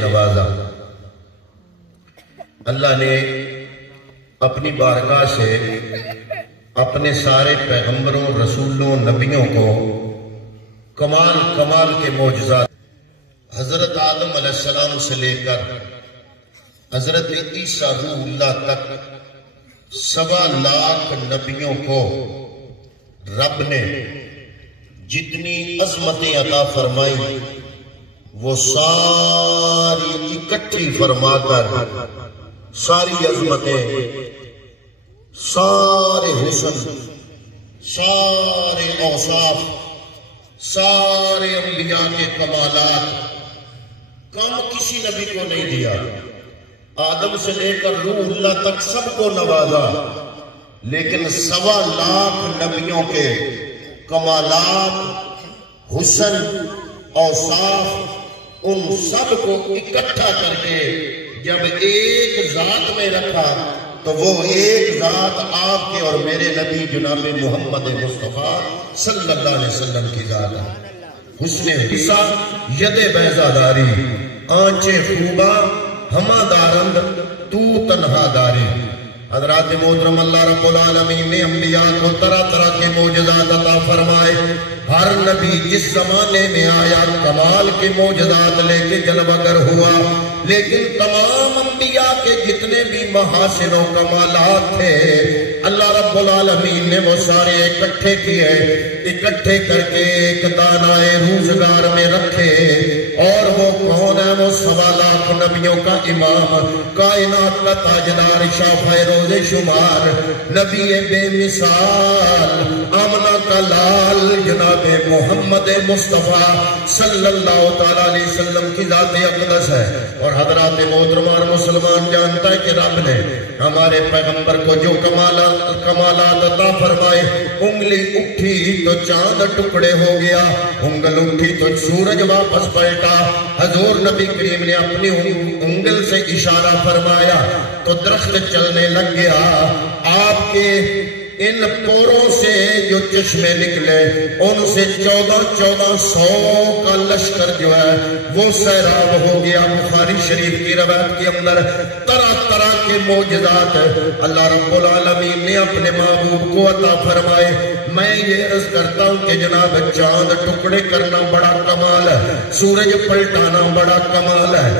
نوازا۔ اللہ نے اپنی بارگاہ سے اپنے سارے پیغمبروں، رسولوں، نبیوں کو کمال کمال کے معجزات، حضرت آدم علیہ السلام سے لے کر حضرت عیسیٰ روح اللہ تک 1.25 لاکھ نبیوں کو رب نے جتنی عظمتیں عطا فرمائی وہ ساری اکٹھی فرما کر ساری عظمتیں، سارے حسن، سارے اوصاف، سارے انبیاء کے کمالات کم کسی نبی کو نہیں دیا۔ آدم سے لے کر روح اللہ تک سب کو نوازا، لیکن 1.25 لاکھ نبیوں کے کمالات، حسن، اوصاف، ان سب کو اکٹھا کر کے جب ایک ذات میں رکھا تو وہ ایک ذات آپ کے اور میرے نبی جناب محمد مصطفیٰ صلی اللہ علیہ وسلم کی ذات ہے۔ حسن حصہ ید بیضہ داری، آنچیں خوبہ ہما دارند تو تنہا داری۔ حضرات محترم، اللہ رب العالمین نے انبیاء کو طرح طرح کے معجزات عطا فرمائے۔ ہر نبی جس زمانے میں آیا کمال کے معجزات لے کے جلوہ گر ہوا، لیکن تمام انبیاء کے جتنے بھی محاسن و کمالات تھے اللہ رب العالمین نے وہ سارے اکٹھے کیے، اکٹھے کر کے ایک دانہ روزگار میں رکھے۔ اور وہ کون ہے؟ وہ 1.25 لاکھ نبیوں کا امام، کائنات کا تاجدار، شافع روز شمار، نبی بے مثال، آمنہ کا لال، جناب محمد مصطفیٰ صلی اللہ تعالیٰ علیہ وسلم کی ذات اقدس ہے۔ اور حضرات محترمان، مسلمان جانتا ہے کہ رب نے ہمارے پیغمبر کو جو کمالات عطا فرمائے، انگلی اٹھی تو چاند ٹکڑے ہو گیا، انگل اٹھی تو سورج واپس پلٹا۔ حضور نبی کریم نے اپنی انگل سے اشارہ فرمایا تو درخت چلنے لگ گیا۔ آپ کے ان پوروں سے جو چشمے نکلے ان سے 1400 کا لشکر جو ہے وہ سیراب ہو گیا۔ بخاری شریف کی روایت کے اندر طرح طرح کے معجزات اللہ رب العالمین نے اپنے محبوب کو عطا فرمائے۔ میں یہ عرض کرتا ہوں کہ جناب چاند ٹکڑے کرنا بڑا کمال ہے، سورج پلٹانا بڑا کمال ہے،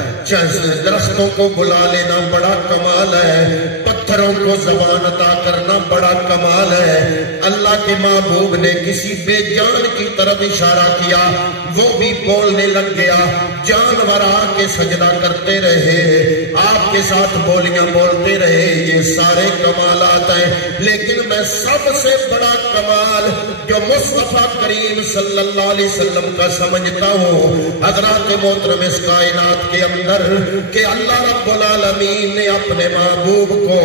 درختوں کو بلا لینا بڑا کمال ہے، پتھروں کو زبان عطا کرنا بڑا کمال ہے۔ اللہ کے محبوب نے کسی بے جان کی طرف اشارہ کیا، وہ بھی بولنے لگ گیا، جانور آ کے سجدہ کرتے رہے، آپ کے ساتھ بولیاں بولتے رہے۔ یہ سارے کمالات ہیں، لیکن میں سب سے بڑا کمال جو مصطفیٰ کریم صلی اللہ علیہ وسلم کا سمجھتا ہوں حضرات محترم اس کائنات کے اندر، کہ اللہ رب العالمین نے اپنے محبوب کو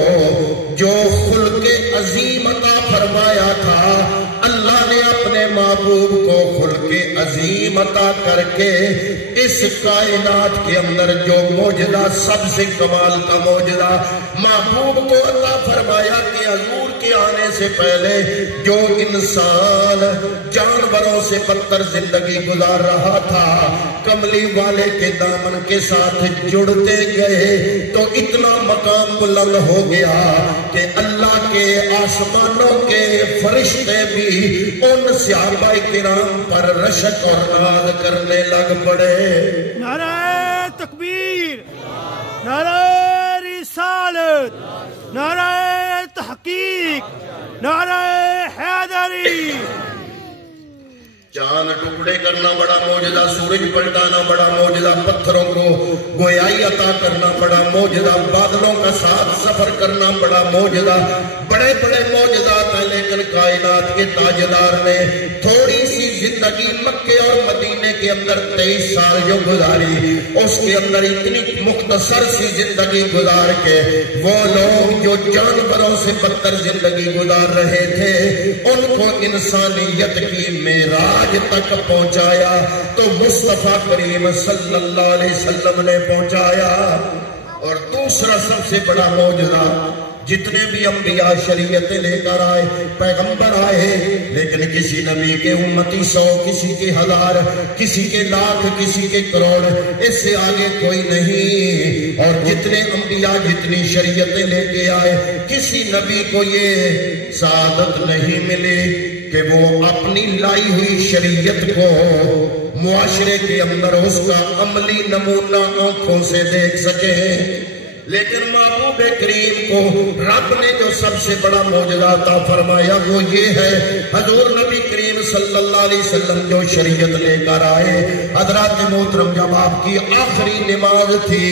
جو خلق عظیم عطا فرمایا تھا، اللہ نے اپنے محبوب کو خلق عظیم عطا کر کے اس کائنات کے اندر جو معجزہ سب سے کمال کا معجزہ محبوب کو عطا فرمایا کہ حضور کے آنے سے پہلے جو انسان جانوروں سے بدتر زندگی گزار رہا تھا، کملی والے کے دامن کے ساتھ جڑتے گئے تو اتنا مقام بلند ہو گیا کہ اللہ کے آسمانوں کے فرشتے بھی ان صحابہ کرام پر رشک اور ناز کرنے لگ پڑے۔ نعرہ تکبیر، نعرہ رسالت، نعرہ تحقیق، نعرہ حیدری۔ چاند ٹکڑے کرنا بڑا معجزہ، سورج پلٹانا بڑا معجزہ، پتھروں کو گویائی عطا کرنا بڑا معجزہ، بادلوں کا ساتھ سفر کرنا بڑا معجزہ، بڑے بڑے معجزات ہیں۔ لیکن کائنات کے تاجدار نے تھوڑی سی زندگی مکے اور مدینے کے اندر 23 سال جو گزاری، اس کے اندر اتنی مختصر سی زندگی گزار کے وہ لوگ جو جانوروں سے بدتر زندگی گزار رہے تھے ان کو انسانیت کی معراج تک پہنچایا تو مصطفیٰ کریم صلی اللہ علیہ وسلم نے پہنچایا۔ اور دوسرا سب سے بڑا معجزہ جتنے بھی انبیاء شریعتیں لے کر آئے، پیغمبر آئے، لیکن کسی نبی کے امتی 100، کسی کے 1000، کسی کے لاکھ، کسی کے کروڑ، اس سے آگے کوئی نہیں۔ اور جتنے انبیاء جتنی شریعتیں لے کے آئے، کسی نبی کو یہ سعادت نہیں ملی کہ وہ اپنی لائی ہوئی شریعت کو معاشرے کے اندر اس کا عملی نمونہ آنکھوں سے دیکھ سکے۔ لیکن محبوب کریم کو رب نے جو سب سے بڑا معجزہ عطا فرمایا وہ یہ ہے، حضور نبی کریم صلی اللہ علیہ وسلم جو شریعت لے کر آئے، حضرات محترم جب آپ کی آخری نماز تھی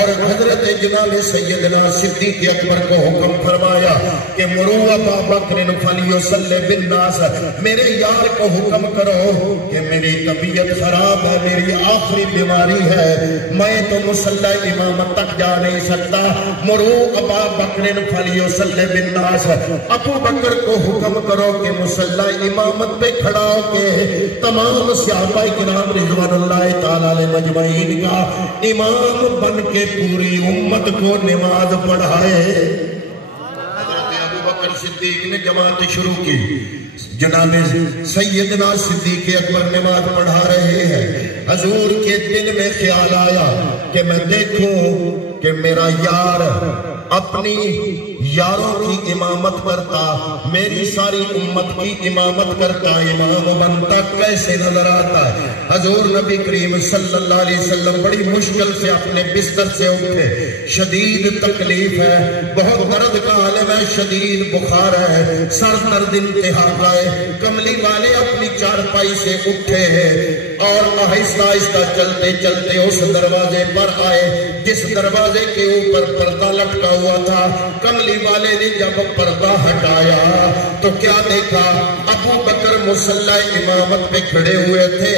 اور حضرت جناب سیدنا صدیق اکبر کو حکم فرمایا کہ مرو ابا بکر فلیصلی بالناس، میرے یار کو حکم کرو کہ میری طبیعت خراب ہے، میری آخری بیماری ہے، میں تو مصلی امامت تک جا نہیں سکتا، مرو ابا بکر فلیصلی بالناس، ابو بکر کو حکم کرو کہ مصلی امامت پہ کھڑا ہو کے تمام صحابہ کرام رضوان اللہ تعالیٰ علیہ مجمعین کا امام بن کے پوری امت کو نماز پڑھائے۔ حضرت ابو بکر صدیق نے جماعت شروع کی، جناب سیدنا صدیق اکبر نماز پڑھا رہے ہیں، حضور کے دل میں خیال آیا کہ میں دیکھوں کہ میرا یار اپنی یاروں کی امامت کرتا، میری ساری امت کی امامت کرتا، امام بنتا، کیسے نظر آتا ہے؟ حضور نبی کریم صلی اللہ علیہ وسلم بڑی مشکل سے اپنے بستر سے اٹھے، شدید تکلیف ہے، بہت درد کا عالم ہے، شدید بخار ہے، سر درد انتہا کا ہے، کملی والے اپنی چارپائی سے اٹھے اور آہستہ آہستہ چلتے چلتے اس دروازے پر آئے جس دروازے کے اوپر پردہ لٹکا ہوا تھا۔ کملی والے نے جب پردہ ہٹایا تو کیا دیکھا؟ ابو بکر مصلی امامت پہ کھڑے ہوئے تھے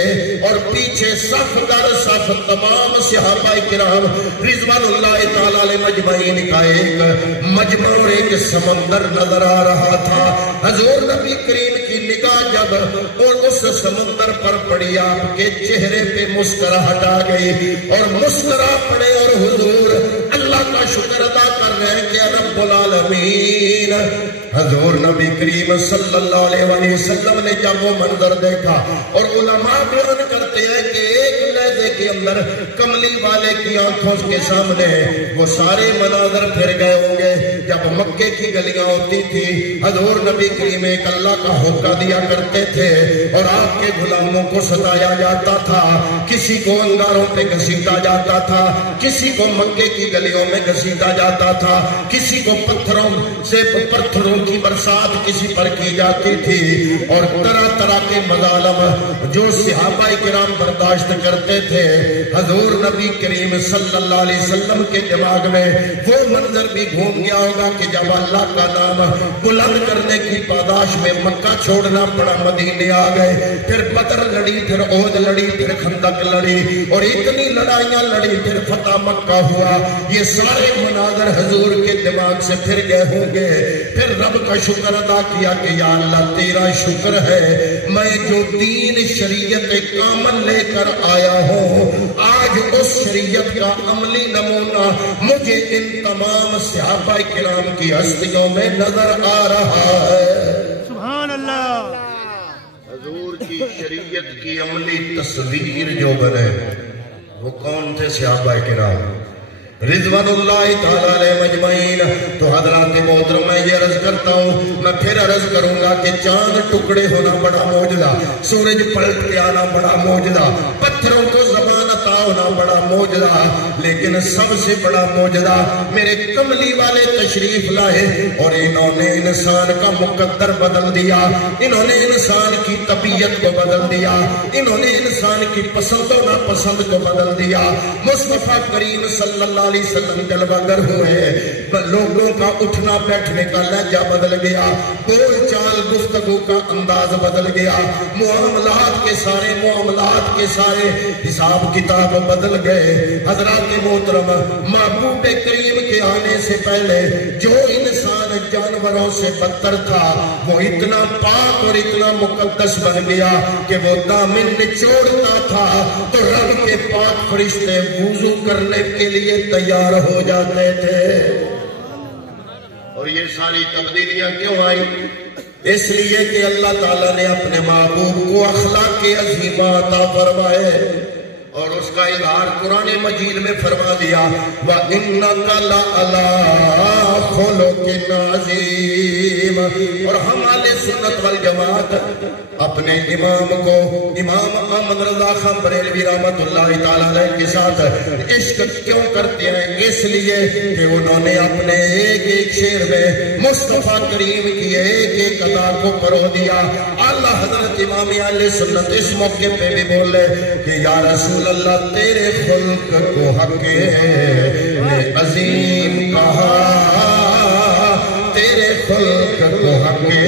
اور پیچھے صف در صف تمام صحابہ کرام رضوان اللہ تعالیٰ علیہ مجمعین کا ایک مجمع اور ایک سمندر نظر آ رہا تھا۔ حضور نبی کریم کی نگاہ جب اور اس سمندر پر پڑی، آپ کے چہرے پہ مسکراہٹ آ گئی اور مسکرا پڑے اور حضور اللہ کا شکر ادا کر رہے ہیں کہ رب العالمین۔ حضور نبی کریم صلی اللہ علیہ وسلم نے جب وہ منظر دیکھا، اور علماء بیان کرتے ہیں کہ ایک لہجے کے اندر کملی والے کی آنکھوں کے سامنے وہ سارے مناظر پھر گئے ہوں گے۔ جب مکے کی گلیاں ہوتی تھی، حضور نبی کریم ایک اللہ کا حکم دیا کرتے تھے اور آپ کے غلاموں کو ستایا جاتا تھا، کسی کو انگاروں پہ گھسیٹا جاتا تھا، کسی کو مکے کی گلیوں میں گھسیٹا جاتا تھا، کسی کو پتھروں سے پتھروں کی برسات کسی پر کی جاتی تھی، اور طرح طرح کے مظالم جو صحابہ کرام برداشت کرتے تھے۔ حضور نبی کریم صلی اللہ علیہ وسلم کے دماغ میں وہ منظر بھی گھوم گیا ہوگا کہ جب اللہ کا نام بلند کرنے کی پاداش میں مکہ چھوڑنا پڑا، مدینے آ گئے، پھر بدر لڑی، پھر احد لڑی، پھر خندق لڑی، اور اتنی لڑائیاں لڑی، پھر فتح مکہ ہوا۔ یہ سارے مناظر حضور کے دماغ سے پھر گئے ہوں گے۔ پھر رب کا شکر ادا کیا کہ یا اللہ تیرا شکر ہے، میں جو دین شریعت کامل لے کر آیا ہوں، آج اس شریعت کا عملی نمونہ مجھے ان تمام صحابہ کرام کی ہستیوں میں نظر آ رہا ہے۔ سبحان اللہ۔ حضور کی شریعت کی عملی تصویر جو بنے وہ کون تھے؟ صحابہ کرام رضوان اللہ تعالیٰ علیہ مجمعین۔ تو حضرات محترم میں یہ عرض کرتا ہوں، میں پھر عرض کروں گا کہ چاند ٹکڑے ہونا بڑا معجزہ، سورج پلٹ کے آنا بڑا معجزہ، پتھروں کو زبان عطا ہونا بڑا معجزہ، لیکن سب سے بڑا معجزہ میرے کملی والے تشریف لائے اور انہوں نے انسان کا مقدر بدل دیا، انہوں نے انسان کی طبیعت کو بدل دیا، انہوں نے انسان کی پسند و ناپسند کو بدل دیا۔ مصطفیٰ کریم صلی اللہ علیہ وسلم جلوہ گر ہوئے، لوگوں کا اٹھنا بیٹھنے کا لہجہ بدل گیا، بول چال گفتگو کا انداز بدل گیا، معاملات کے سارے حساب کتاب بدل گئے۔ حضرات محترم، محبوب کریم کے آنے سے پہلے جو انسان جانوروں سے بدتر تھا وہ اتنا پاک اور اتنا مقدس بن گیا کہ وہ دامن نچوڑتا تھا تو رب کے پاک فرشتے وضو کرنے کے لیے تیار ہو جاتے تھے۔ اور اور یہ ساری تبدیلیاں کیوں آئی؟ اس لیے کہ اللہ تعالیٰ نے اپنے محبوب کو اخلاق عظیمہ عطا فرمائے اور اس کا اظہار قرآن مجید میں فرما دیا وَإِنَّكَ لَعَلَىٰ خُلُقٍ عَظِيمٍ۔ اور ہم اہل سنت والجماعت اپنے امام کو امام احمد رضا خان بریلوی رحمت اللہ تعالیٰ علیہ کے ساتھ عشق کیوں کرتے ہیں؟ اس لیے کہ انہوں نے اپنے ایک ایک شعر میں مصطفیٰ کریم کی ایک ایک ادا کو پرو دیا۔ اعلیٰ حضرت امام اہل سنت اس موقع پہ بھی بولے کہ یا رسول اللہ تیرے خلق کو حق نے عظیم کہا، تیرے خلق کو حق نے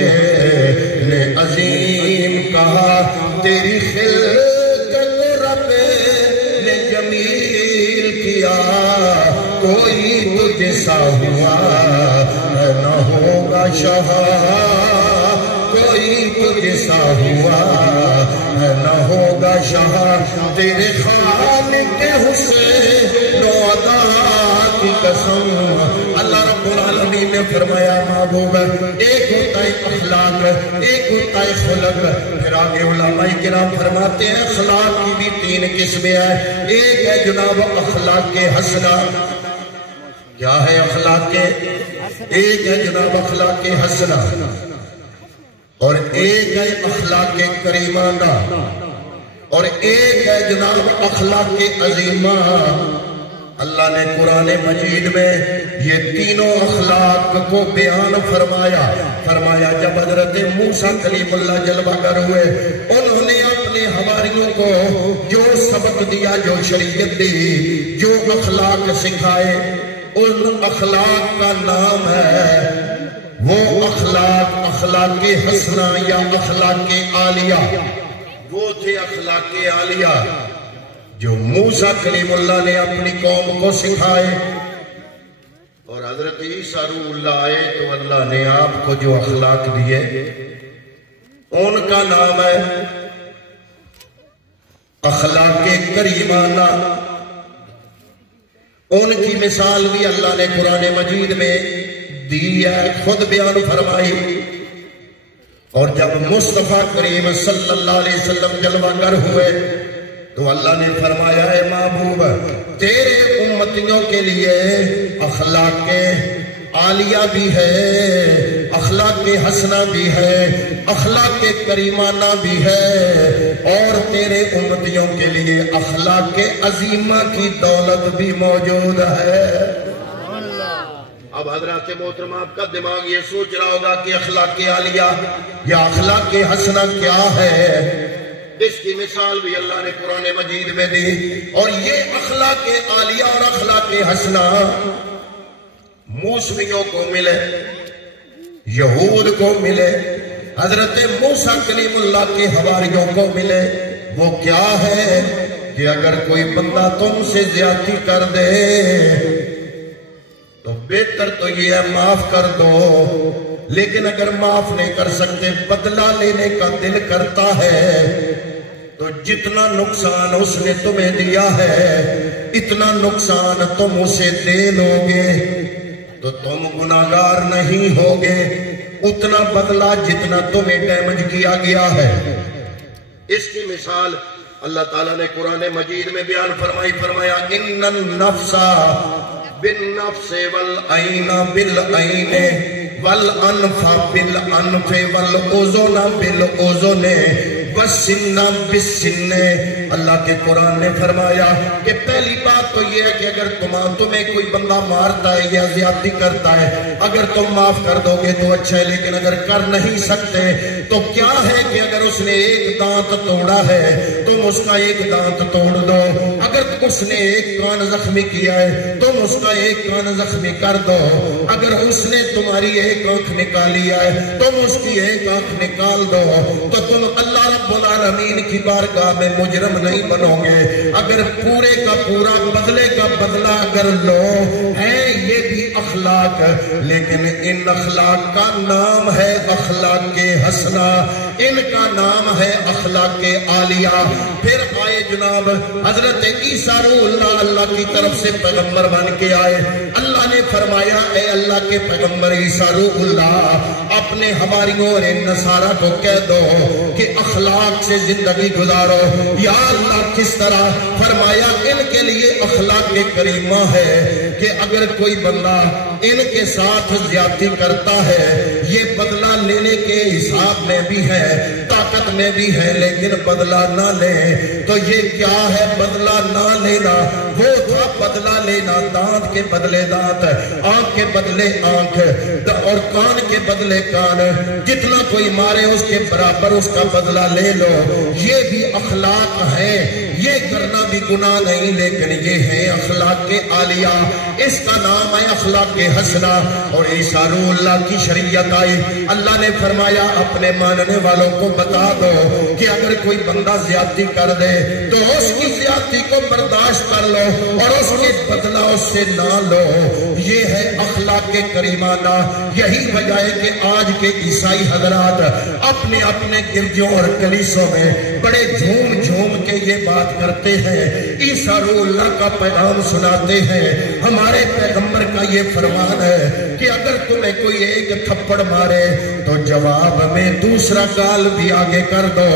عظیم کہا، تیری خلقت رب نے جمیل کیا، کوئی تجھ سا ہوا نہ ہوگا شاہ، کوئی تجھ سا ہوا نہ ہوگا شاہ، تیرے خالق حسین و عطا کی قسم۔ اللہ رب العالمین نے فرمایا محبوب ایک ہوتا ہے اخلاق، ایک ہوتا ہے خلق۔ پھر آگے علماء کرام فرماتے ہیں اخلاق کی بھی 3 قسمیں ہیں۔ ایک ہے جناب اخلاق حسنہ، کیا ہے اخلاق کے؟ ایک ہے جناب اخلاق حسنہ اور ایک ہے اخلاق کریمانہ اور ایک ہے جناب اخلاق عظیمہ۔ اللہ نے قرآن مجید میں یہ تینوں اخلاق کو بیان فرمایا جب حضرت موسیٰ کلیم اللہ جلوہ گر ہوئے، انہوں نے اپنے حواریوں کو جو سبق دیا، جو شریعت دی، جو اخلاق سکھائے، ان اخلاق کا نام ہے وہ اخلاق حسنہ یا اخلاق عالیہ۔ وہ تھے اخلاق عالیہ جو موسیٰ کلیم اللہ نے اپنی قوم کو سکھائے، اور حضرت عیسیٰ روح اللہ آئے تو اللہ نے آپ کو جو اخلاق دیے ان کا نام ہے اخلاق کریمانہ۔ ان کی مثال بھی اللہ نے قرآن مجید میں دی ہے، خود بیان فرمائی۔ اور جب مصطفیٰ کریم صلی اللہ علیہ وسلم جلوہ گر ہوئے تو اللہ نے فرمایا اے محبوب تیرے امتیوں کے لیے اخلاق عالیہ بھی ہے، اخلاق حسنہ بھی ہے، اخلاق کریمانہ بھی ہے، اور تیرے امتیوں کے لیے اخلاق عظیمہ کی دولت بھی موجود ہے۔ اب حضرات محترم آپ کا دماغ یہ سوچ رہا ہوگا کہ اخلاق عالیہ یا اخلاق حسنہ کیا ہے؟ اس کی مثال بھی اللہ نے قرآن مجید میں دی، اور یہ اخلاق عالیہ اور اخلاق حسنہ موسمیوں کو ملے، یہود کو ملے، حضرت موسیٰ کلیم اللہ کے حواریوں کو ملے۔ وہ کیا ہے کہ اگر کوئی بندہ تم سے زیادتی کر دے تو بہتر تو یہ ہے معاف کر دو، لیکن اگر معاف نہیں کر سکتے بدلہ لینے کا دل کرتا ہے تو جتنا نقصان اس نے تمہیں دیا ہے اتنا نقصان تم اسے دے لو گے تو تم گناہگار نہیں ہوگے، اتنا بدلہ جتنا تمہیں ڈیمیج کیا گیا ہے۔ اس کی مثال اللہ تعالیٰ نے قرآن مجید میں بیان فرمایا ان النفس بالنفس والعین بالعین والانف بالانف والاذن بالاذن والسن بالسن۔ اللہ کے قرآن نے فرمایا کہ پہلی بات تو یہ ہے کہ اگر تمہیں کوئی بندہ مارتا ہے یا زیادتی کرتا ہے، اگر تم معاف کر دو گے تو اچھا ہے، لیکن اگر کر نہیں سکتے تو کیا ہے کہ اگر اس نے ایک دانت توڑا ہے تم اس کا ایک دانت توڑ دو، اگر اس نے ایک کان زخمی کیا ہے تم اس کا ایک کان زخمی کر دو، اگر اس نے تمہاری ایک آنکھ نکالی ہے تم اس کی ایک آنکھ نکال دو، تو تم اللہ رب العالمین کی بارگاہ میں مجرم نہیں بنو گے۔ اگر پورے کا پورا بدلے کا بدلہ اگر لو ہے یہ بھی اخلاق، لیکن ان اخلاق کا نام ہے اخلاق حسنہ، ان کا نام ہے اخلاق عالیہ۔ پھر آئے جناب حضرت عیسیٰ روح اللہ کی طرف سے پیغمبر بن کے آئے، اللہ نے فرمایا اے اللہ کے پیغمبر عیسیٰ روح اللہ اپنے حواریوں اور نصارہ کو کہہ دو کہ اخلاق سے زندگی گزارو۔ یا اللہ کس طرح؟ فرمایا ان کے لیے اخلاق کریمہ ہے کہ اگر کوئی بندہ ان کے ساتھ زیادتی کرتا ہے، یہ بدلہ لینے کے حساب میں بھی ہے، طاقت میں بھی ہے، لیکن بدلہ نہ لے تو یہ کیا ہے؟ بدلہ نہ لینا وہ تھا بدلہ لینا، دانت کے بدلے دانت، آنکھ کے بدلے آنکھ اور کان کے بدلے کان، جتنا کوئی مارے اس کے برابر اس کا بدلہ لے لو۔ یہ بھی اخلاق ہے، یہ کرنا بھی گناہ نہیں، لیکن یہ ہے اخلاق کے عالیہ، اس کا نام ہے اخلاق کے حسنہ۔ اور عیسیٰ روح اللہ کی شریعت آئی، اللہ نے فرمایا اپنے ماننے والوں کو بتا دو کہ اگر کوئی بندہ زیادتی کر دے تو اس کی زیادتی کو برداشت کر لو اور اس کے بدلہ اس سے نہ لو۔ یہ ہے اخلاق کریمانہ۔ یہی وجہ ہے کہ آج کے عیسائی حضرات اپنے اپنے گرجوں اور کلیسوں میں بڑے جھوم جھوم کے یہ بات کرتے ہیں، عیسیٰ روح اللہ کا پیغام سناتے ہیں۔ ہمارے پیغمبر کا یہ فرمان ہے کہ اگر تمہیں کوئی ایک تھپڑ مارے تو جواب میں دوسرا گال بھی آگے کر دو۔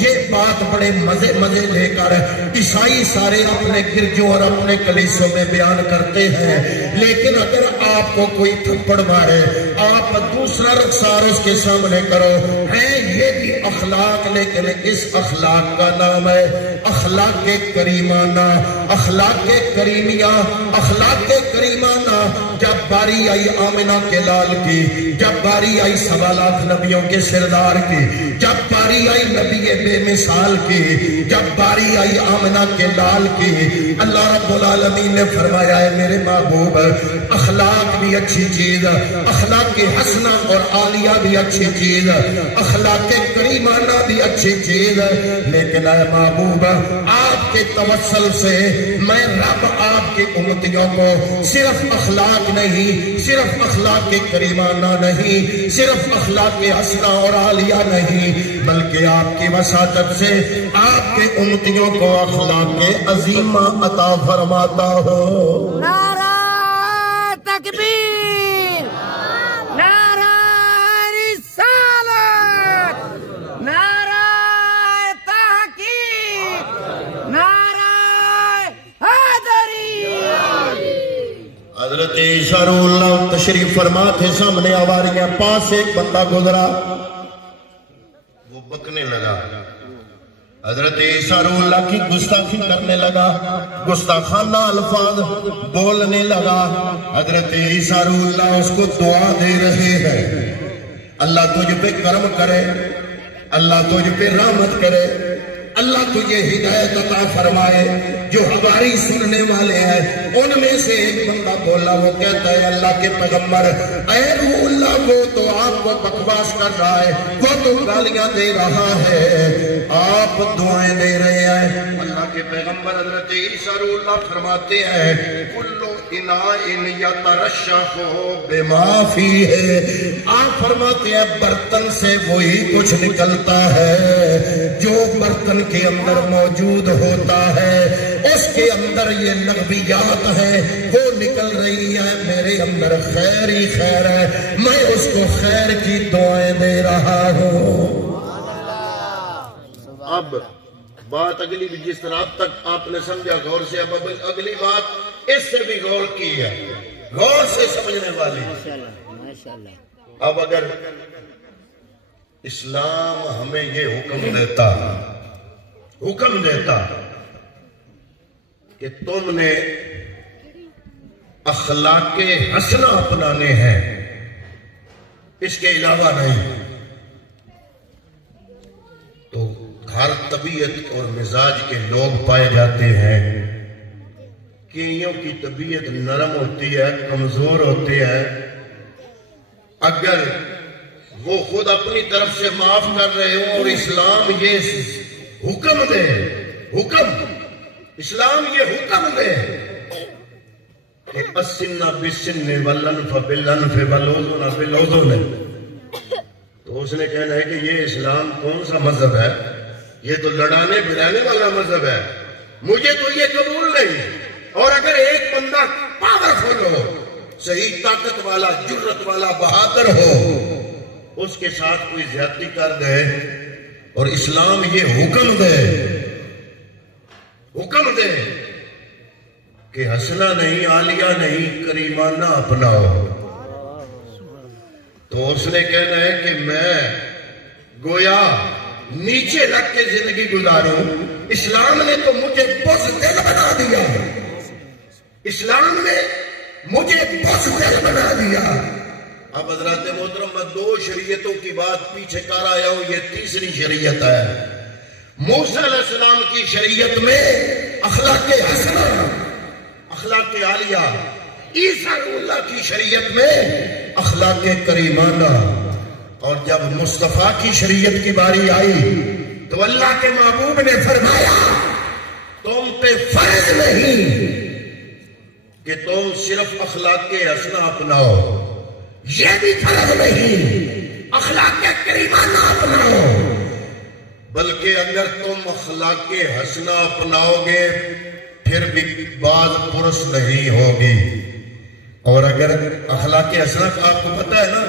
یہ بات بڑے مزے لے کر عیسائی سارے اپنے گرجوں اور اپنے کلیسوں میں بیان کرتے ہیں، لیکن اگر آپ کو کوئی تھپڑ مارے آپ دوسرا رخسار اس کے سامنے کرو۔ ہے یہ بھی اخلاق، لیکن اس اخلاق کا نام ہے اخلاق کریمانہ، اخلاق کریمیہ، اخلاق کریمانہ۔ جب باری آئی آمنہ کے لال کی، جب باری آئی 1.25 لاکھ نبیوں کے سردار کی، جب باری آئی نبی بے مثال کی، جب باری آئی آمنہ کے لال کی، اللہ رب العالمین نے فرمایا ہے میرے محبوب اخلاق بھی اچھی چیز، اخلاق حسنہ اور عالیہ بھی اچھی چیز، اخلاق کریمانہ بھی اچھی چیز، لیکن اے محبوب آپ کے توسل سے میں رب آپ کے امتیوں کو صرف اخلاق نہیں، صرف اخلاق کریمانہ نہیں، صرف اخلاق حسنہ اور عالیہ نہیں، بلکہ آپ کی وساطت سے آپ کے امتیوں کو اخلاق عظیمہ عطا فرماتا ہو۔ نعرہ تکبیر، نعرہ رسالت، نعرہ تحقیق، نعرہ حیدری۔ حضرت عیسیٰ روح اللہ تشریف فرما تھے، سامنے آواریاں، پاس ایک بندہ گزرا، وہ بکنے لگا، حضرت عیسیٰ روح اللہ کی گستاخی کرنے لگا، گستاخانہ الفاظ بولنے لگا۔ حضرت عیسیٰ روح اللہ اس کو دعا دے رہے ہیں، اللہ تجھ پہ کرم کرے، اللہ تجھ پہ رحمت کرے، اللہ تجھے ہدایت عطا فرمائے۔ جو ہماری سننے والے ہیں ان میں سے ایک بندہ بولا، وہ کہتا ہے اللہ کے پیغمبر اے روح اللہ وہ تو آپ کو بکواس کر رہا ہے، وہ تو گالیاں دے رہا ہے، آپ دعائیں دے رہے ہیں۔ اللہ کے پیغمبر حضرت عیسیٰ روح اللہ فرماتے ہیں کلو اناء یترشح بما فیہ، آپ فرماتے ہیں برتن سے وہی کچھ نکلتا ہے جو برتن کے اندر موجود ہوتا ہے، اس کے اندر یہ لغویات ہیں وہ نکل رہی ہیں، میرے اندر خیر ہی خیر ہے، میں اس کو خیر کی دعائیں دے رہا ہوں۔ اب بات اگلی بھی جس طرح اب تک آپ نے سمجھا غور سے، اب اگلی بات اس سے بھی غور کی ہے، غور سے سمجھنے والی۔ اب اگر اسلام ہمیں یہ حکم دیتا کہ تم نے اخلاق حسنہ اپنانے ہیں، اس کے علاوہ نہیں، تو ہر طبیعت اور مزاج کے لوگ پائے جاتے ہیں، کئیوں کی طبیعت نرم ہوتی ہے، کمزور ہوتے ہیں، اگر وہ خود اپنی طرف سے معاف کر رہے ہوں اور اسلام یہ حکم دے، اسلام یہ حکم دے کہ السن بالسن واللنف باللنف والعذن بالعذن، تو اس نے کہنا ہے کہ یہ اسلام کون سا مذہب ہے؟ یہ تو لڑانے بڑھانے والا مذہب ہے، مجھے تو یہ قبول نہیں. اور اگر ایک بندہ پاورفل ہو, صحیح طاقت والا, جرت والا, بہادر ہو, اس کے ساتھ کوئی زیادتی کر دے اور اسلام یہ حکم دے کہ حسنہ نہیں, عالیہ نہیں, کریمانہ اپناؤ, تو اس نے کہنا ہے کہ میں گویا نیچے رکھ کے زندگی گزاروں. اسلام نے تو مجھے بزدل بنا دیا, اسلام نے مجھے بزدل بنا دیا. اب حضرات محترم میں 2 شریعتوں کی بات پیچھے کر آیا ہوں, یہ تیسری شریعت ہے. موسیٰ علیہ السلام کی شریعت میں اخلاق حسنہ, اخلاق عالیہ. عیسیٰ اللہ کی شریعت میں اخلاق کریمانہ. اور جب مصطفیٰ کی شریعت کی باری آئی تو اللہ کے محبوب نے فرمایا تم پہ فرض نہیں کہ تم صرف اخلاق حسنہ اپناؤ, یہ بھی فرض نہیں اخلاق کریمانہ اپناؤ, بلکہ اگر تم اخلاق حسنہ اپناؤ گے پھر بھی باز پرس نہیں ہوگی. اور اگر اخلاق حسنہ کا آپ کو پتہ ہے نا,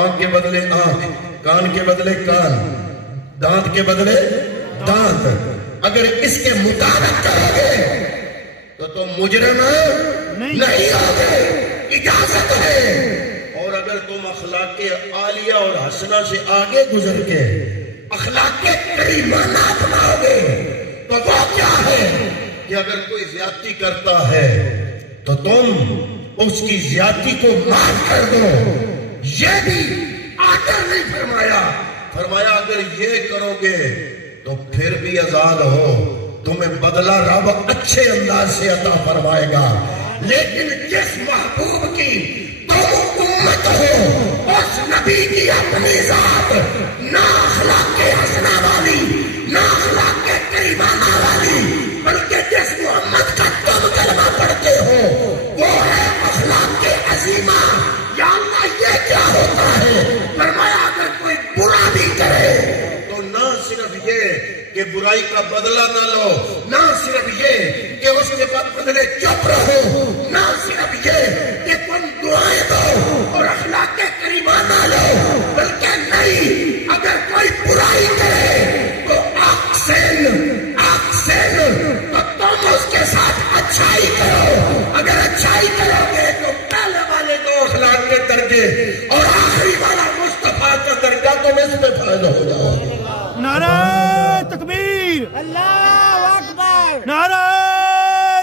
آنکھ کے بدلے آنکھ, کان کے بدلے کان, دانت کے بدلے دانت, اگر اس کے مطابق کرو گے تو تم مجرم نہیں ہوگے, اجازت ہے. اور اگر تم اخلاق عالیہ اور حسنہ سے آگے گزر کے اخلاق کریمانہ اپناؤ گے تو وہ کیا ہے کہ اگر کوئی زیادتی کرتا ہے تو تم اس کی زیادتی کو معاف کر دو. یہ بھی آخر نہیں فرمایا, فرمایا اگر یہ کرو گے تو پھر بھی آزاد ہو, تمہیں بدلہ رب اچھے انداز سے عطا فرمائے گا. لیکن جس محبوب کی تم امت ہو اس نبی کی اپنی ذات نہ اخلاق حسنہ والی, نہ اخلاق کریمانہ والی, بلکہ جس محمد کا تم کلمہ پڑھتے ہو وہ ہے اخلاق عظیمہ. یا اللہ یہ کیا ہوتا ہے؟ فرمایا اگر کوئی برا بھی کرے تو نہ صرف یہ کہ برائی کا بدلہ نہ لو, نہ صرف یہ کہ اس کے بعد بدلے چپ رہو, نہ صرف یہ کہ تم دعائیں دو اور اخلاق کریمانہ لو, بلکہ نہیں اگر کوئی برائی کرے تو تو تم اس کے ساتھ اچھائی کرو. اگر اچھائی کرو گے تو پہلے والے 2 اخلاق کے درجے اور آخری والا مصطفیٰ کا درجہ تم اس میں فائدہ ہو جاؤ. نعرہ تکبیر, اللہ اکبر, نعرہ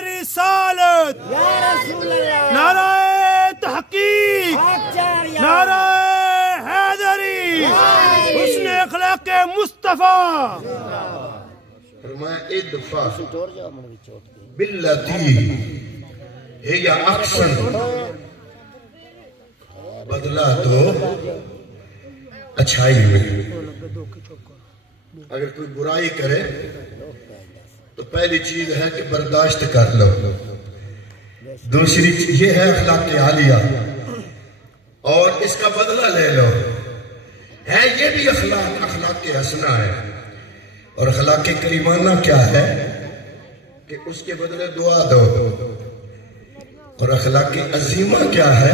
رسالت, یا رسول اللہ, نعرہ تحقیق, نعرہ حیدری, حسن اخلاق مصطفیٰ. فرمایا ادفع باللتی ہی احسن, بدلہ دو اچھائی میں. اگر کوئی برائی کرے تو پہلی چیز ہے کہ برداشت کر لو, دوسری چیز یہ ہے اخلاق عالیہ اور اس کا بدلہ لے لو. ہے یہ بھی اخلاق حسنہ ہے. اور اخلاق کریمانہ کیا ہے کہ اس کے بدلے دعا دو. اور اخلاق عظیمہ کیا ہے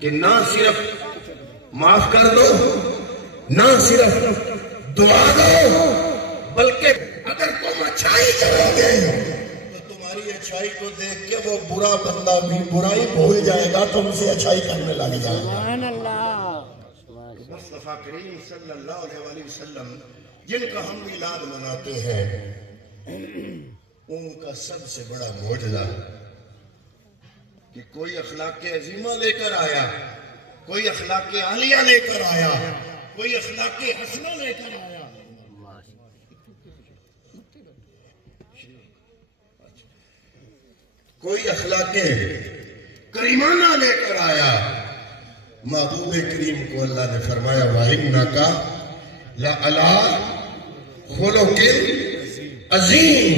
کہ نہ صرف معاف کر دو, نہ صرف دعا دو, بلکہ اگر تم اچھائی کرو گے تو تمہاری اچھائی کو دیکھ کے وہ برا بندہ بھی برائی بھول جائے گا, تم سے اچھائی کرنے لگ جائے گا. مصطفیٰ کریم صلی اللہ علیہ وسلم جن کا ہم میلاد مناتے ہیں ان کا سب سے بڑا معجزہ کہ کوئی اخلاق عظیمہ لے کر آیا, کوئی اخلاق عالیہ لے کر آیا, کوئی اخلاق حسنہ لے کر آیا, کوئی اخلاق کریمانہ لے کر آیا. محبوب کریم کو اللہ نے فرمایا وَإِنَّكَ لَعَلَىٰ خُلُقٍ عَظِيمٍ.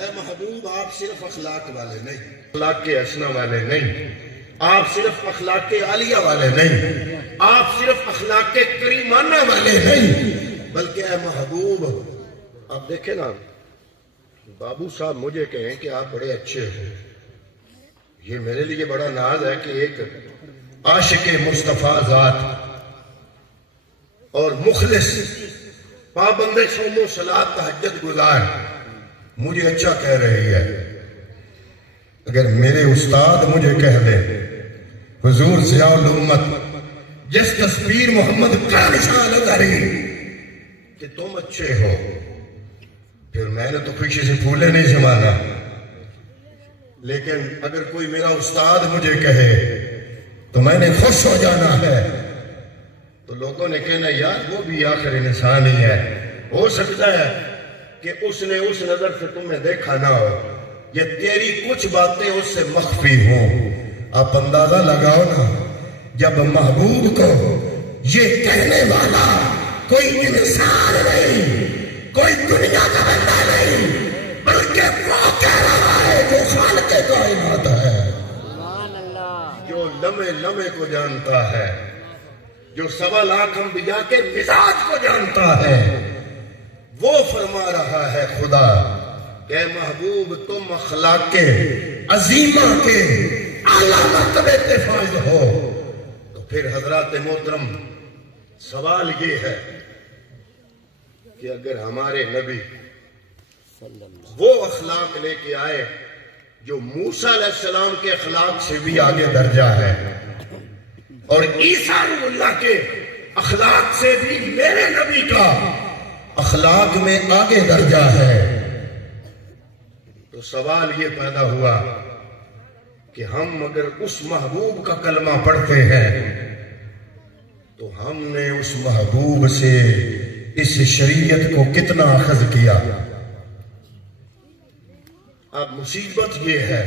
اے محبوب آپ صرف اخلاق والے نہیں, اخلاق حسنہ والے نہیں, آپ صرف اخلاق عالیہ والے نہیں, آپ صرف اخلاق کریمانہ والے نہیں, بلکہ اے محبوب آپ دیکھیں نا بابو صاحب مجھے کہیں کہ آپ بڑے اچھے ہیں، یہ میرے لیے بڑا ناز ہے کہ ایک عاشق مصطفیٰ ذات اور مخلص پابند صوم و صلاۃ تہجد گزار مجھے اچھا کہہ رہی ہے۔ اگر میرے استاد مجھے کہہ دے حضور ضیاء الامت جس تصویر محمد کا نشان لگاری کہ تم اچھے ہو، پھر میں نے تو خوشی سے پھولے نہیں سنبھالا۔ لیکن اگر کوئی میرا استاد مجھے کہے تو میں نے خوش ہو جانا ہے، تو لوگوں نے کہنا یار وہ بھی آخر انسان ہی ہے، ہو سکتا ہے کہ اس نے اس نظر سے تمہیں دیکھا نہ ہو، یہ تیری کچھ باتیں اس سے مخفی ہوں۔ آپ اندازہ لگاؤ نا، جب محبوب کو یہ کہنے والا کوئی انسان نہیں، کوئی دنیا کا بندہ نہیں، بلکہ وہ کہہ رہا ہے جو خالق کائنات ہے، جو لمحے لمحے کو جانتا ہے، جو 1.25 لاکھ انبیاء کے مزاج کو جانتا ہے، وہ فرما رہا ہے خدا کہ محبوب تم اخلاق عظیمہ کے اعلیٰ مرتبے پہ فائز ہو۔ تو پھر حضرات محترم سوال یہ ہے کہ اگر ہمارے نبی وہ اخلاق لے کے آئے جو موسیٰ علیہ السلام کے اخلاق سے بھی آگے درجہ ہے، اور عیسیٰ روح اللہ کے اخلاق سے بھی میرے نبی کا اخلاق میں آگے درجہ ہے، تو سوال یہ پیدا ہوا کہ ہم اگر اس محبوب کا کلمہ پڑھتے ہیں تو ہم نے اس محبوب سے اس شریعت کو کتنا اخذ کیا۔ اب مصیبت یہ ہے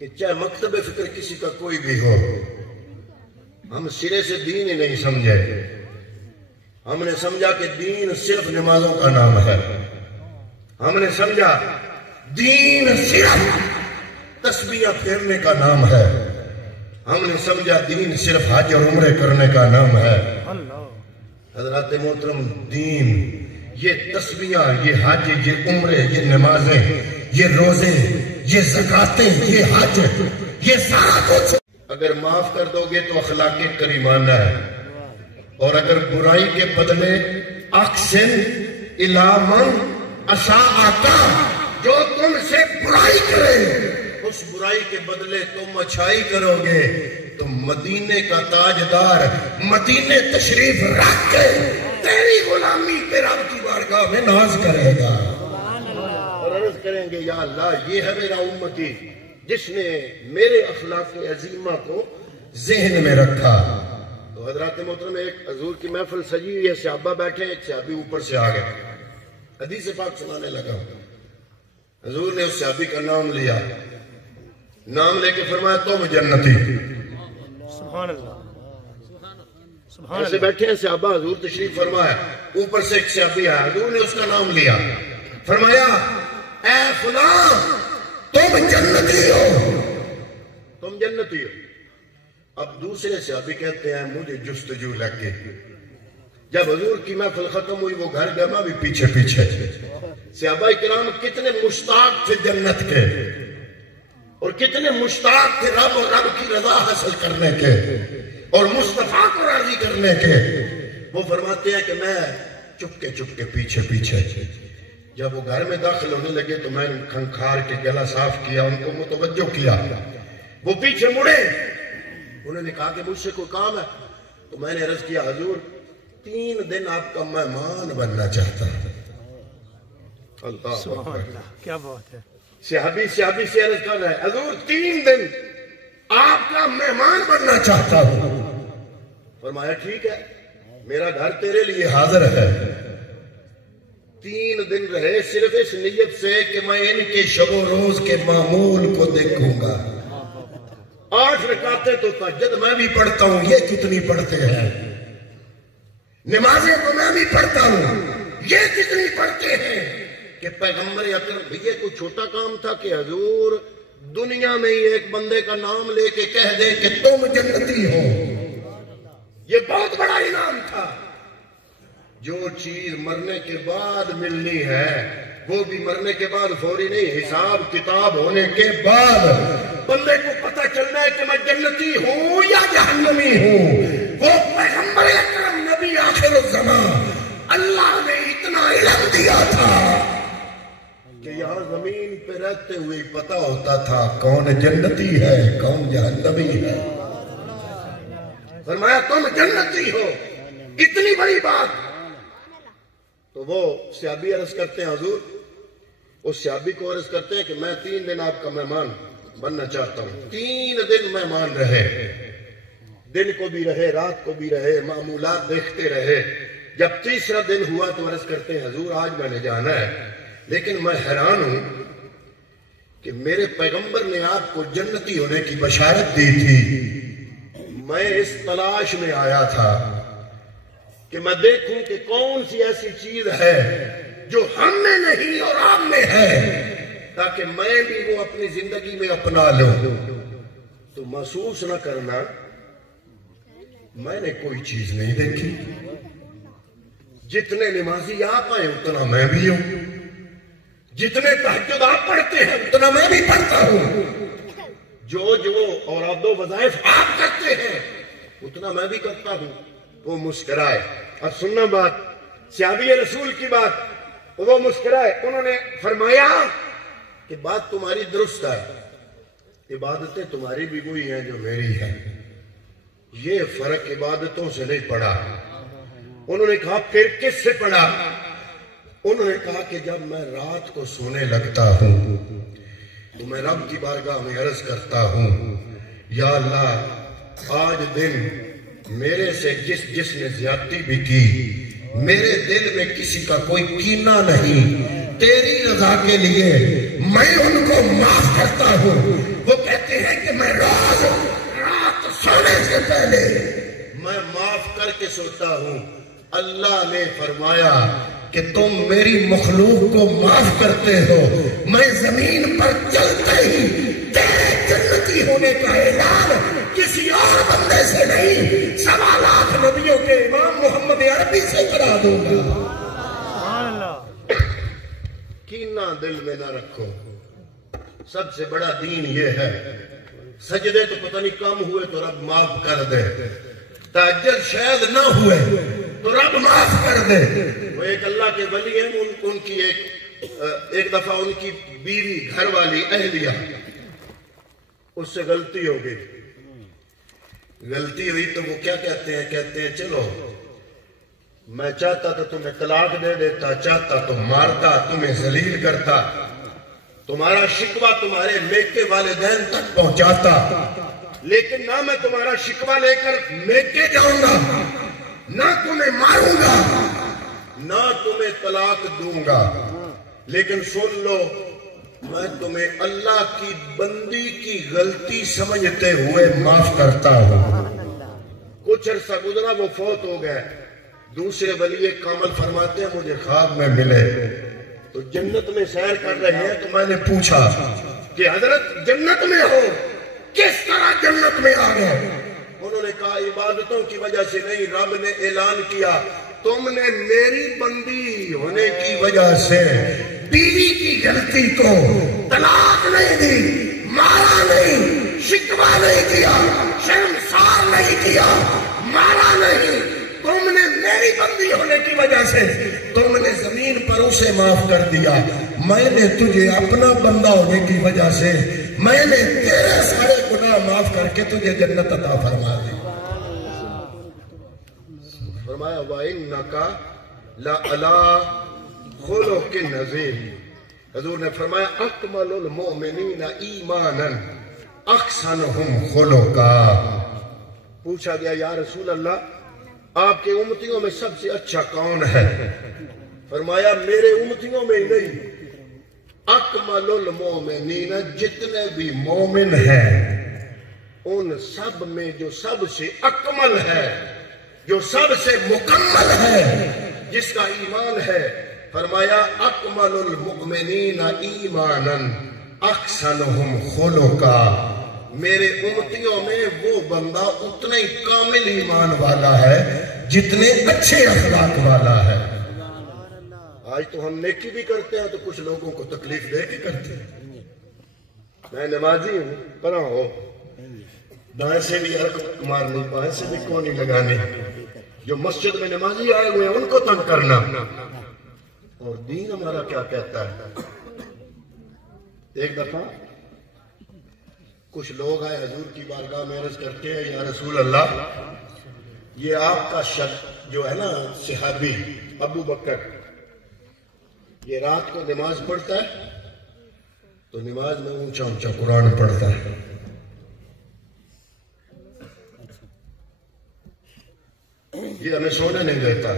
کہ چاہے مکتب فکر کسی کا کوئی بھی ہو، ہم سرے سے دین ہی نہیں سمجھے۔ ہم نے سمجھا کہ دین صرف نمازوں کا نام ہے، ہم نے سمجھا دین صرف تسبیح پھیرنے کا نام ہے، ہم نے سمجھا دین صرف حج اور عمرے کرنے کا نام ہے۔ حضرات محترم، دین یہ تسبیح، یہ حج، یہ عمرے، یہ نمازیں، یہ روزے، یہ زکاتیں، یہ حج، یہ سارا کچھ اگر معاف کر دو گے تو اخلاق کریمانہ ہے، اور اگر برائی کے بدلے احسن الی من اساءک، جو تم سے برائی کرے اس برائی کے بدلے تم اچھائی کرو گے، تو مدینے کا تاجدار مدینے تشریف رکھ کے تیری غلامی پہ رب کی بارگاہ میں ناز کرے گا، اور عرض کریں گے یا اللہ یہ ہے میرا امتی جس نے میرے اخلاق عظیمہ کو ذہن میں رکھا۔ تو حضرات محترم، ایک حضور کی محفل سجی ہوئی ہے، صحابہ بیٹھے، ایک صحابی اوپر سے آ گئے، حدیث پاک سنانے لگا۔ حضور نے اس صحابی کا نام لیا، نام لے کے فرمایا تم جنتی۔ سبحان اللہ، سبحان ایسے اللہ۔ بیٹھے ہیں صحابہ، حضور تشریف فرمایا، اوپر سے ایک صحابی آیا، حضور نے اس کا نام لیا، فرمایا اے فلاں تم جنتی ہو، تم جنتی ہو۔ اب دوسرے صحابی کہتے ہیں مجھے جستجو لگ گئی، جب حضور کی محفل ختم ہوئی وہ گھر گیا، میں بھی پیچھے پیچھے۔ صحابہ کرام کتنے مشتاق تھے جنت کے، اور کتنے مشتاق تھے رب اور رب کی رضا حاصل کرنے کے اور مصطفیٰ کو راضی کرنے کے۔ وہ فرماتے ہیں کہ میں چپ کے پیچھے پیچھے، جب وہ گھر میں داخل ہونے لگے تو میں نے کھنکھار کے گلا صاف کیا، ان کو متوجہ کیا، وہ پیچھے مڑے، انہوں نے کہا کہ مجھ سے کوئی کام ہے؟ تو میں نے عرض کیا حضور 3 دن آپ کا مہمان بننا چاہتا ہے۔ اللہ سبحان اللہ، کیا بات ہے۔ صحابی سے عرض کرنا ہے حضور 3 دن آپ کا مہمان بننا چاہتا ہوں۔ فرمایا ٹھیک ہے، میرا گھر تیرے لیے حاضر ہے۔ 3 دن رہے صرف اس نیت سے کہ میں ان کے شب و روز کے معمول کو دیکھوں گا۔ 8 رکعتیں تو تہجد میں بھی پڑھتا ہوں، یہ کتنی پڑھتے ہیں؟ نمازیں تو میں بھی پڑھتا ہوں، یہ کتنی پڑھتے ہیں؟ کہ پیغمبر اکرم، یہ کوئی چھوٹا کام تھا کہ حضور دنیا میں ہی ایک بندے کا نام لے کے کہہ دیں کہ تم جنتی ہو؟ یہ بہت بڑا انعام تھا۔ جو چیز مرنے کے بعد ملنی ہے وہ بھی مرنے کے بعد فوری نہیں، حساب کتاب ہونے کے بعد بندے کو پتہ چلنا ہے کہ میں جنتی ہوں یا جہنمی ہوں۔ وہ پیغمبر اکرم نبی آخر الزمان اللہ نے اتنا علم دیا تھا کہ یہاں زمین پہ رہتے ہوئے پتہ ہوتا تھا کون جنتی ہے کون جہنمی ہے۔ فرمایا تم جنتی ہو، اتنی بڑی بات۔ تو وہ صحابی عرض کرتے ہیں حضور، اس صحابی کو عرض کرتے ہیں کہ میں 3 دن آپ کا مہمان بننا چاہتا ہوں۔ 3 دن مہمان رہے، دن کو بھی رہے رات کو بھی رہے، معمولات دیکھتے رہے۔ جب تیسرا دن ہوا تو عرض کرتے ہیں حضور آج میں نے جانا ہے، لیکن میں حیران ہوں کہ میرے پیغمبر نے آپ کو جنتی ہونے کی بشارت دی تھی۔ میں اس تلاش میں آیا تھا کہ میں دیکھوں کہ کون سی ایسی چیز ہے جو ہم میں نہیں اور آپ میں ہے، تاکہ میں بھی وہ اپنی زندگی میں اپنا لوں۔ تو محسوس نہ کرنا میں نے کوئی چیز نہیں دیکھی، جتنے نمازی آپ ہیں اتنا میں بھی ہوں، جتنے تہجد آپ پڑھتے ہیں اتنا میں بھی پڑھتا ہوں، جو اور عبد و وظائف آپ کرتے ہیں اتنا میں بھی کرتا ہوں۔ وہ مسکرائے۔ اب سننا بات، صحابی رسول کی بات، وہ مسکرائے۔ انہوں نے فرمایا کہ بات تمہاری درست ہے، عبادتیں تمہاری بھی وہی ہیں جو میری ہیں، یہ فرق عبادتوں سے نہیں پڑا۔ انہوں نے کہا پھر کس سے پڑا؟ انہوں نے کہا کہ جب میں رات کو سونے لگتا ہوں تو میں رب کی بارگاہ میں عرض کرتا ہوں یا اللہ آج دن میرے سے جس نے زیادتی بھی کی، میرے دل میں کسی کا کوئی کینہ نہیں، تیری رضا کے لیے میں ان کو معاف کرتا ہوں۔ وہ کہتے ہیں کہ میں رات سونے سے پہلے میں معاف کر کے سوتا ہوں۔ اللہ نے فرمایا کہ تم میری مخلوق کو معاف کرتے ہو، میں زمین پر چلتے ہی تیرے جنتی ہونے کا اعلان کسی اور بندے سے نہیں، 1.25 لاکھ نبیوں کے امام محمد عربی سے کرا دوں گا۔ کینہ دل میں نہ رکھو، سب سے بڑا دین یہ ہے۔ سجدے تو پتہ نہیں کم ہوئے تو رب معاف کر دے، تہجد شاید نہ ہوئے تو رب معاف کر دے۔ وہ ایک اللہ کے ولی ہیں، ان کی ایک دفعہ ان کی بیوی گھر والی اہلیہ، اس سے غلطی ہو گئی، غلطی ہوئی تو وہ کیا کہتے ہیں چلو میں چاہتا تو تمہیں طلاق دے دیتا، چاہتا تو مارتا، تمہیں ذلیل کرتا، تمہارا شکوہ تمہارے میکے والدین تک پہنچاتا، لیکن نہ میں تمہارا شکوہ لے کر میکے جاؤں گا، نہ تمہیں ماروں گا، نہ تمہیں طلاق دوں گا، لیکن سن لو میں تمہیں اللہ کی بندی کی غلطی سمجھتے ہوئے معاف کرتا ہوں۔ کچھ عرصہ گزرا، وہ فوت ہو گئے۔ دوسرے ولی کامل فرماتے ہیں مجھے خواب میں ملے تو جنت میں سیر کر رہے ہیں، تو میں نے پوچھا کہ حضرت جنت میں ہو، کس طرح جنت میں آ گئے؟ انہوں نے کہا عبادتوں کی وجہ سے نہیں، رب نے اعلان کیا تم نے میری بندی ہونے کی وجہ سے بیوی کی غلطی کو طلاق نہیں دی، مارا نہیں، شکوہ نہیں کیا، شرمسار نہیں کیا، مارا نہیں، تم نے میری بندی ہونے کی وجہ سے تم نے زمین پر اسے معاف کر دیا، میں نے تجھے اپنا بندہ ہونے کی وجہ سے میں نے تیرے سارے گناہ معاف کر کے تجھے جنت عطا فرما دی۔ فرمایا وَإِنَّكَ لَعَلَىٰ خُلُقٍ عَظِيمٍ۔ حضور نے فرمایا اکمل المؤمنین ایمانا احسنہم خلقا۔ پوچھا گیا یا رسول اللہ آپ کے امتیوں میں سب سے اچھا کون ہے؟ فرمایا میرے امتیوں میں ہی نہیں، اکمل المومنین جتنے بھی مومن ہیں ان سب میں جو سب سے اکمل ہے، جو سب سے مکمل ہے، جس کا ایمان ہے، فرمایا اکمل المؤمنین ایمانا احسنہم خلقا۔ میرے امتیوں میں وہ بندہ اتنا ہی کامل ایمان والا ہے جتنے اچھے اخلاق والا ہے۔ آج تو ہم نیکی بھی کرتے ہیں تو کچھ لوگوں کو تکلیف دے کے کرتے ہیں. میں نمازی ہوں، پڑھا ہوں، دائیں سے بھی حرکت مارنی، بائیں سے بھی کونی لگانی. جو مسجد میں نمازی آئے ہوئے ہیں ان کو تنگ کرنا. اور دین ہمارا کیا کہتا ہے؟ ایک دفعہ کچھ لوگ آئے حضور کی بارگاہ میں عرض کرتے ہیں یا رسول اللہ، یہ آپ کا شخص جو ہے نا صحابی ابو بکر، یہ رات کو نماز پڑھتا ہے تو نماز میں اونچا اونچا قرآن پڑھتا ہے. یہ ہمیں سونے نہیں دیتا.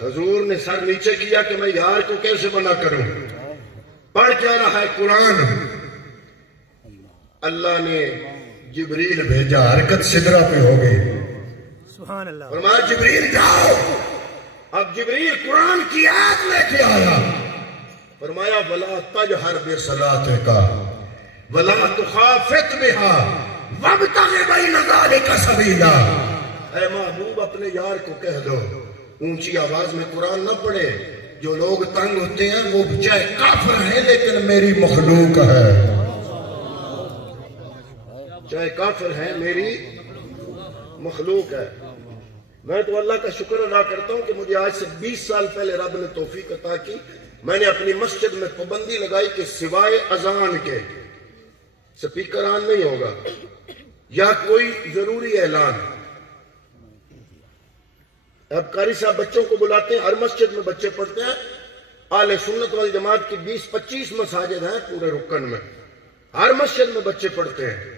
حضور نے سر نیچے کیا کہ میں یار کو کیسے منع کروں. پڑھ کیا رہا ہے قرآن. اللہ نے جبریل بھیجا، حرکت سدرا پہ ہو گئی. سبحان اللہ. فرمایا جبریل جاؤ. اب جبریل قرآن کی آیت لے کے آیا. فرمایا وَلَا تَجْهَرْ بِصَلَاتِكَ وَلَا تُخَافِتْ بِهَا وَابْتَغِ بَيْنَ ذَلِكَ سَبِيلًا. اے محبوب اپنے یار کو کہہ دو اونچی آواز میں قرآن نہ پڑھے. جو لوگ تنگ ہوتے ہیں وہ چاہے کافر ہیں لیکن میری مخلوق ہے. چاہے کافر ہیں میری مخلوق ہے. میں تو اللہ کا شکر ادا کرتا ہوں کہ مجھے آج سے 20 سال پہلے رب نے توفیق عطا کی. میں نے اپنی مسجد میں پابندی لگائی کہ سوائے اذان کے سپیکر آن نہیں ہوگا یا کوئی ضروری اعلان. اب قاری صاحب بچوں کو بلاتے ہیں، ہر مسجد میں بچے پڑھتے ہیں. اہل سنت والجماعت کی 20-25 مساجد ہیں پورے رکن میں، ہر مسجد میں بچے پڑھتے ہیں.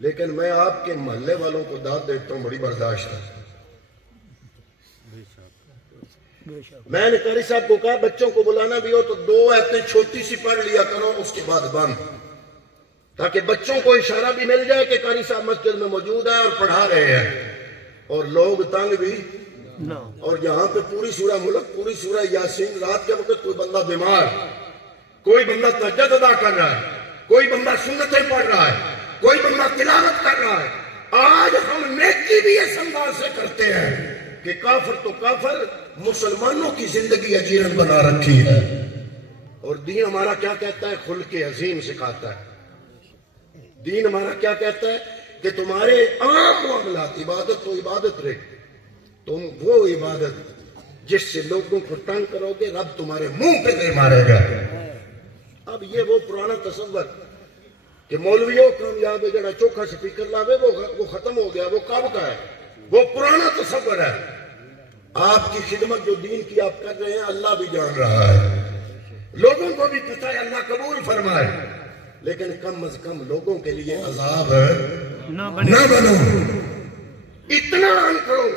لیکن میں آپ کے محلے والوں کو داد دیتا ہوں، بڑی برداشت ہے. میں نے قاری صاحب کو کہا بچوں کو بلانا بھی ہو تو 2 آیتیں چھوٹی سی پڑھ لیا کرو، اس کے بعد بند، تاکہ بچوں کو اشارہ بھی مل جائے کہ قاری صاحب مسجد میں موجود ہے اور پڑھا رہے ہیں. اور لوگ تنگ بھی. اور یہاں پہ پوری سورہ ملک، پوری سورہ یاسین، رات کے وقت کوئی بندہ بیمار، کوئی بندہ تہجد ادا کر رہا ہے، کوئی بندہ سنتیں پڑھ رہا ہے، کوئی بندہ تلاوت کر رہا ہے. آج ہم نیکی بھی اس انداز سے کرتے ہیں کہ کافر تو کافر مسلمانوں کی زندگی اجیرن بنا رکھی ہے. اور دین ہمارا کیا کہتا ہے؟ خلق عظیم سکھاتا ہے. دین ہمارا کیا کہتا ہے کہ تمہارے عام معاملات، عبادت تو عبادت رہے، تم وہ عبادت جس سے لوگوں کو تنگ کرو گے رب تمہارے منہ پہ نہیں مارے گا. اب یہ وہ پرانا تصور کہ مولویوں کامیاب ہے جڑا چوکھا سپیکر لاوے وہ ختم ہو گیا، وہ کب کا ہے، وہ پرانا تصور ہے. آپ کی خدمت جو دین کی آپ کر رہے ہیں اللہ بھی جان رہا ہے، لوگوں کو بھی پتہ ہے، اللہ قبول فرمائے. لیکن کم از کم لوگوں کے لیے عذاب نہ بنو. اتنا عمل کرو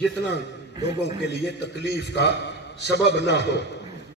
جتنا لوگوں کے لیے تکلیف کا سبب نہ ہو.